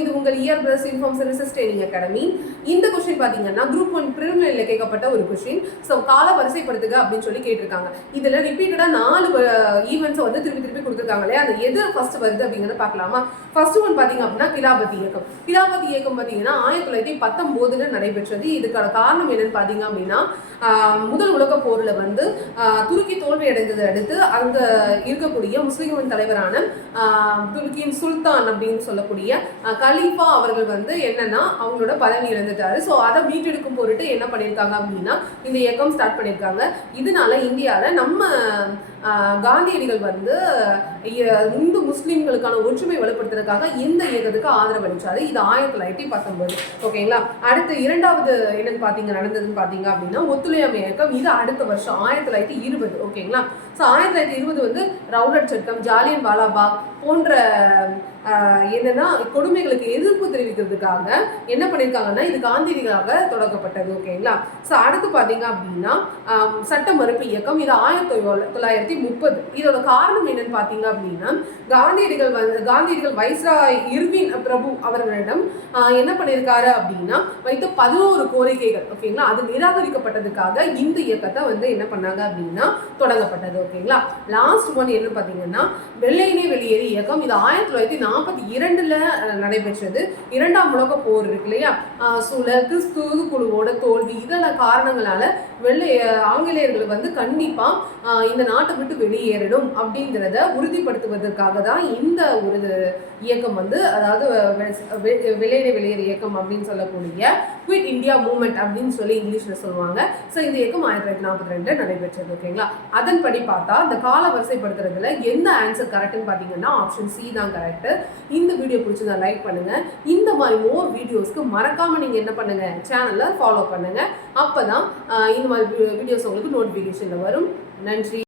இது உங்கள் year plus inform services training academy. இந்த கொஸ்டின் பார்த்தீங்கன்னா குரூப் 1 பிரிலிமினரில கேட்கப்பட்ட ஒரு கொஸ்டின். ஸோ கால வரிசைப்படுத்துக அப்படின்னு சொல்லி கேட்டிருக்காங்க. இதில் ரிப்பீட்டடாக 4 ஈவெண்ட்ஸை வந்து திருப்பி கொடுத்துருக்காங்களே, அது எது ஃபர்ஸ்ட் வருது அப்படிங்கிறத பார்க்கலாமா? ஃபர்ஸ்ட் ஒன் பார்த்தீங்க அப்படின்னா கிலாபத் இயக்கம். கிலாபத் இயக்கம் பார்த்தீங்கன்னா 1919 நடைபெற்றது. இதுக்கான காரணம் என்னன்னு பார்த்தீங்க அப்படின்னா, முதல் உலக போரில் வந்து துருக்கி தோல்வி அடைந்ததை அடுத்து அங்கே இருக்கக்கூடிய முஸ்லிமின் தலைவரான துருக்கியின் சுல்தான் அப்படின்னு சொல்லக்கூடிய கலீஃபா அவர்கள் வந்து என்னன்னா அவங்களோட பதவி இழந்துட்டாரு. ஸோ அதை மீட்டெடுக்கும் பொருட்டு என்ன பண்ணியிருக்காங்க அப்படின்னா இந்த இயக்கம் ஸ்டார்ட் பண்ணியிருக்காங்க. இதனால இந்தியாவில் நம்ம காந்தியடிகள் வந்து இந்து முஸ்லீம்களுக்கான ஒற்றுமை வலுப்படுத்துறதுக்காக இந்த இயக்கத்துக்கு ஆதரவு அளிச்சாரு. இது 1919. ஓகேங்களா. அடுத்து இரண்டாவது என்னன்னு பார்த்தீங்க நடந்ததுன்னு பார்த்தீங்க அப்படின்னா ஒத்துழையாமை இயக்கம். இது அடுத்த வருஷம் 1920. ஓகேங்களா. ஸோ 1920 வந்து ரவுலட் சட்டம், ஜாலியன் வாலாபாக் போன்ற என்னன்னா கொடுமைகளுக்கு எதிர்ப்பு தெரிவிக்கிறதுக்காக என்ன பண்ணியிருக்காங்கன்னா இது காந்தியடிகளாக தொடங்கப்பட்டது. ஓகேங்களா. ஸோ அடுத்து பார்த்தீங்க அப்படின்னா சட்ட மறுப்பு இயக்கம். இது 1930. இதோட காரணம் என்னன்னு பார்த்தீங்க அப்படின்னா காந்தியடிகள் வைஸ்ராய் இர்வின் பிரபு அவர்களிடம் என்ன பண்ணியிருக்காரு அப்படின்னா வைத்த 11 கோரிக்கைகள். ஓகேங்களா. அது நிராகரிக்கப்பட்டதுக்காக இந்த இயக்கத்தை வந்து என்ன பண்ணாங்க அப்படின்னா தொடங்கப்பட்டது. ஓகேங்களா. லாஸ்ட் ஒன் என்ன பார்த்தீங்கன்னா வெள்ளையனே வெளியேறி இயக்கம். இது 1942 நடைபெற்றது. இரண்டாம் உலக போர் இருக்கு இல்லையா, சூழல் கிறிஸ்துவ குழுவோட தோல்வி இதெல்லாம் காரணங்களால ஆங்கிலேயர்கள் வந்து கண்டிப்பா இந்த நாட்டை விட்டு வெளியேறணும் அப்படிங்கிறத உறுதிப்படுத்துவதற்காக தான் இந்த ஒரு இயக்கம் வந்து, அதாவது வெளியேற இயக்கம் அப்படின்னு சொல்லக்கூடிய குவிட் இந்தியா மூவ்மெண்ட் அப்படின்னு சொல்லி இங்கிலீஷ்ல சொல்லுவாங்க. ஸோ இந்த இயக்கம் 1942 நடைபெற்றது. ஓகேங்களா. அதன்படி பார்த்தா இந்த கால வரிசைப்படுத்துறதுல எந்த ஆன்சர் கரெக்ட்னு பார்த்தீங்கன்னா ஆப்ஷன் சி தான் கரெக்ட். இந்த வீடியோ பிடிச்சிருந்தா லைக் பண்ணுங்க. இந்த மாதிரி மோர் வீடியோஸ்க்கு மறக்காம நீங்க என்ன பண்ணுங்க, சேனலை ஃபாலோ பண்ணுங்க. அப்பதான் இந்த மாதிரி வீடியோஸ் உங்களுக்கு நோட்டிஃபிகேஷன்ல வரும். நன்றி.